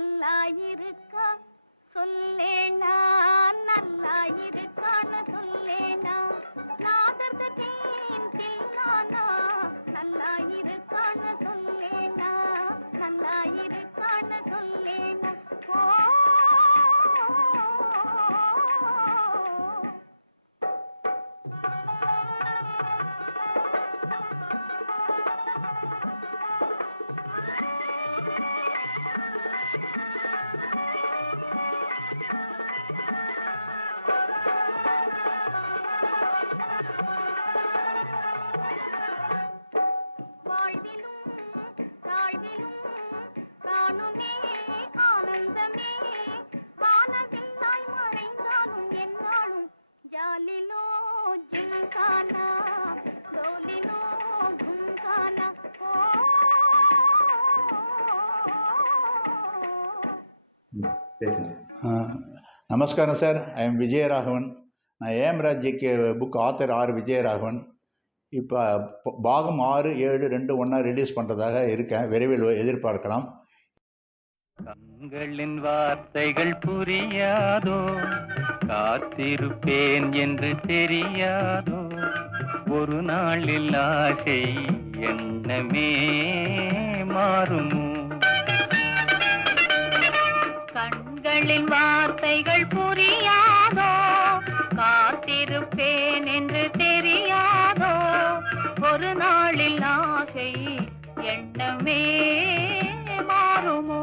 நல்லா இருக்கா சொல்லேனா நல்லா இருக்கான்னு சொல்லேனா நாதர்தீன் தில்லானா நல்லா இருக்கான்னு சொல்லேனா நல்லா இருக்கான்னு சொல்லேனா ஓ நமஸ்காரம் சார். I am Vijayaraghavan. நான் ஏஎம் ராஜ்ஜிக்கு புக் ஆத்தர் ஆர் விஜயராகவன். இப்போ பாகம் 6, 7 2 ஒன்றா ரிலீஸ் பண்ணுறதாக இருக்கேன். விரைவில் எதிர்பார்க்கலாம். கண்களின் வார்த்தைகள் புரியாதோ, காத்திருப்பேன் என்று தெரியாதோ, ஒரு நாளில் ஆசை எண்ணமே மாறுமோ. கண்களின் வார்த்தைகள் புரியாதோ, காத்திருப்பேன் என்று தெரியாதோ, ஒரு நாளில் ஆசை எண்ணமே மாறுமோ.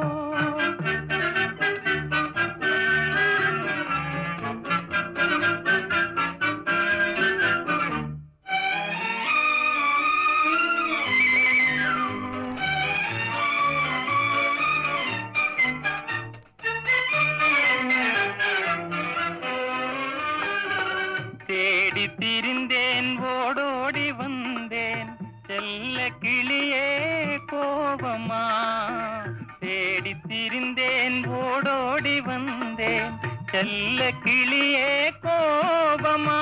தேடி திரிந்தேன், ஓடோடி வந்தேன், செல்ல கிளியே கோபமா. தேடி திரிந்தேன், ஓடோடி வந்தேன், செல்ல கிளியே கோபமா.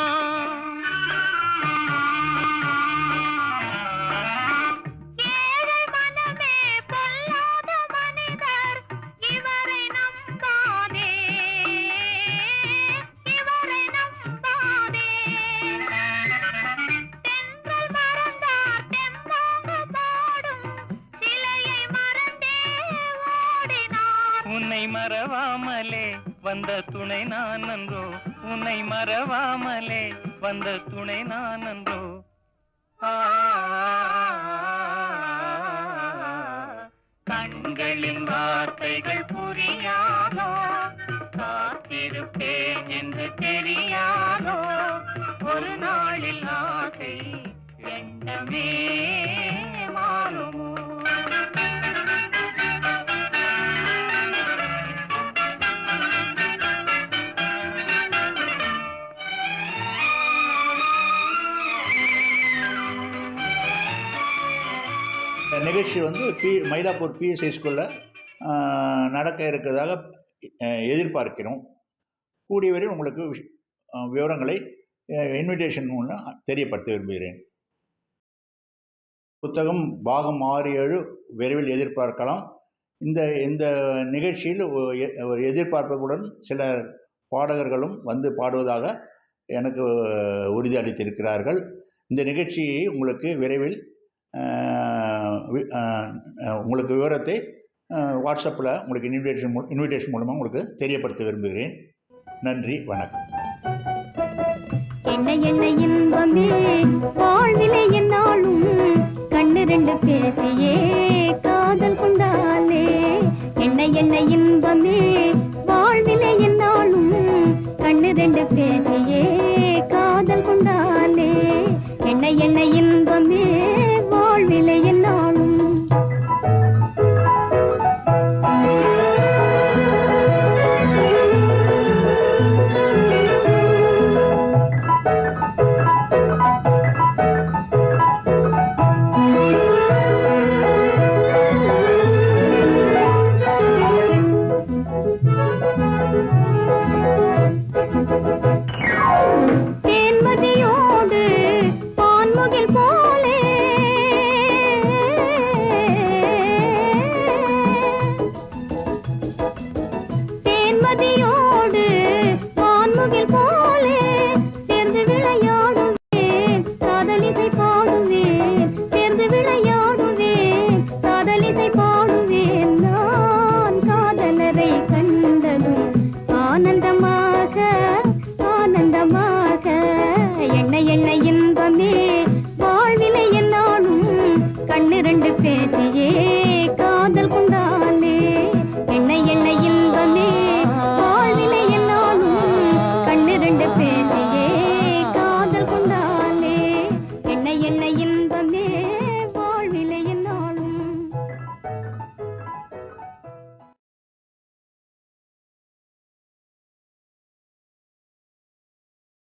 உன்னை மறவாமலே வந்த துணை நான் அன்றோ, உன்னை மறவாமலே வந்த துணை நான் அன்றோ. கண்களின் வார்த்தைகள் புரியாதோ, காத்திருப்பேன் என்று தெரியாதோ, ஒரு நாளில் ஆசை எண்ணமே மாறுமோ. நிகழ்ச்சி மயிலாப்பூர் பிஎஸ்ஐ ஸ்கூலில் நடக்க இருக்கிறதாக எதிர்பார்க்கிறோம். கூடிய வரை உங்களுக்கு விவரங்களை இன்விடேஷன் மூலம் தெரியப்படுத்த விரும்புகிறேன். புத்தகம் பாகம் 6, 7 விரைவில் எதிர்பார்க்கலாம். இந்த நிகழ்ச்சியில் ஒரு எதிர்பார்ப்புடன் சில பாடகர்களும் வந்து பாடுவதாக எனக்கு உறுதி அளித்திருக்கிறார்கள். இந்த நிகழ்ச்சியை உங்களுக்கு விரைவில் உங்களுக்கு விவரத்தை வாட்ஸ்அப்பில் உங்களுக்கு இன்விடேஷன் மூலமாக உங்களுக்கு தெரியப்படுத்த விரும்புகிறேன். நன்றி, வணக்கம். என்ன என்ன இன்பமே வாழ்விலே என்னாலும் கண்ணு ரெண்டு பேசியே காதல் கொண்டாலே. என்ன என்ன இன்பமே வாழ்விலே என்னாலும் கண்ணு ரெண்டு பேசியே காதல் கொண்டாலே. என்ன என்ன இன்பமே வாழ்விலே என்னாலும். பேசியே காதல் கொண்டா